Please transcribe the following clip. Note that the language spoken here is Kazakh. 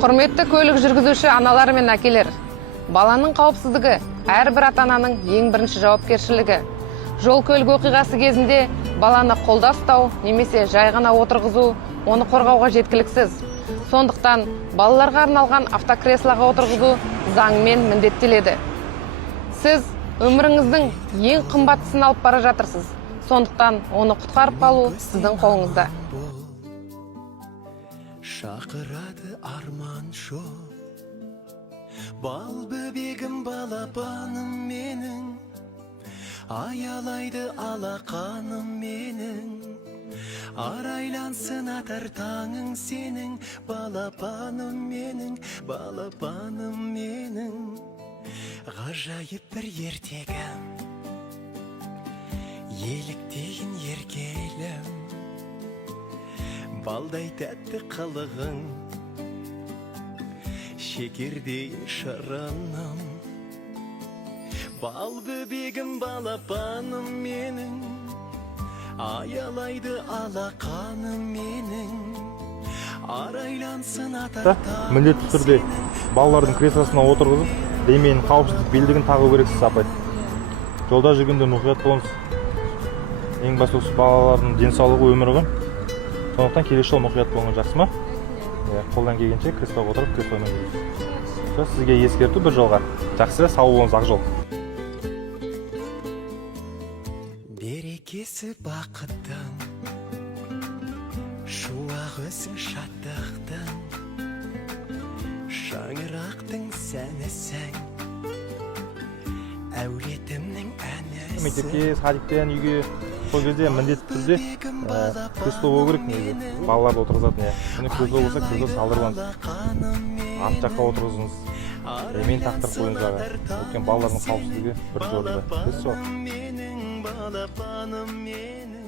Құрметті көлік жүргізуші аналар мен әкелер, баланың қауіпсіздігі әрбір ата-ананың ең бірінші жауапкершілігі. Жол көлік оқиғасы кезінде баланы қолда ұстау немесе жай ғана отырғызу оны қорғауға жеткіліксіз. Сондықтан балаларға арналған автокреслоға отырғызу заңмен міндеттеледі. Сіз өміріңіздің ең қымбаттысын алып бара жатырсыз. Сондықтан оны құтқарып қалу сіздің қолыңызда. Шақырады арман жоқ, бал бөбегім балапаным менің, аялайды алақаным менің, арайлансын атар таңың сенің, балапаным менің, балапаным менің. Ғажайып бір ертегім, еліктейін еркелім, балдай тәтті қылығың, шекердейін шырыным, бал бөбегім балапаным менің, аялайды алақаным менің, арайлансын атар таңың. Міндетті түрде балалардың креслосына отырғызып, дейменің қауіпсіздік белдігін тағу керексіз, апай. Жолда жүргенде мұқият болыңыз. Ең бастысы балалардың денсаулығы өмірі ғой. Сондықтан келесі жол мұқият болыңыз, жақсы ма? Қолдан келгенше креслоға отырып, кресломен жүріңіз. Сізге ескерту бір жолға. Жақсы, сау болыңыз, ақ жол. Берекесі бақыттың, шуағысың шаттықтың, шаңырақтың сәнісің, әулетімнің әнісің. Мектепке, садиктен үйге сол кезде міндетті түрде кресло болу керек негізі. Балаларды отырғызатын. Міне кресло болса, кресло салдырылыңыз. Арт жаққа отырғызыңыз. Мен тақтырып қойыңыз аға. Өйткені балалардың қауіпсіздігі бірінші орында. Кресло. Балапаным менің.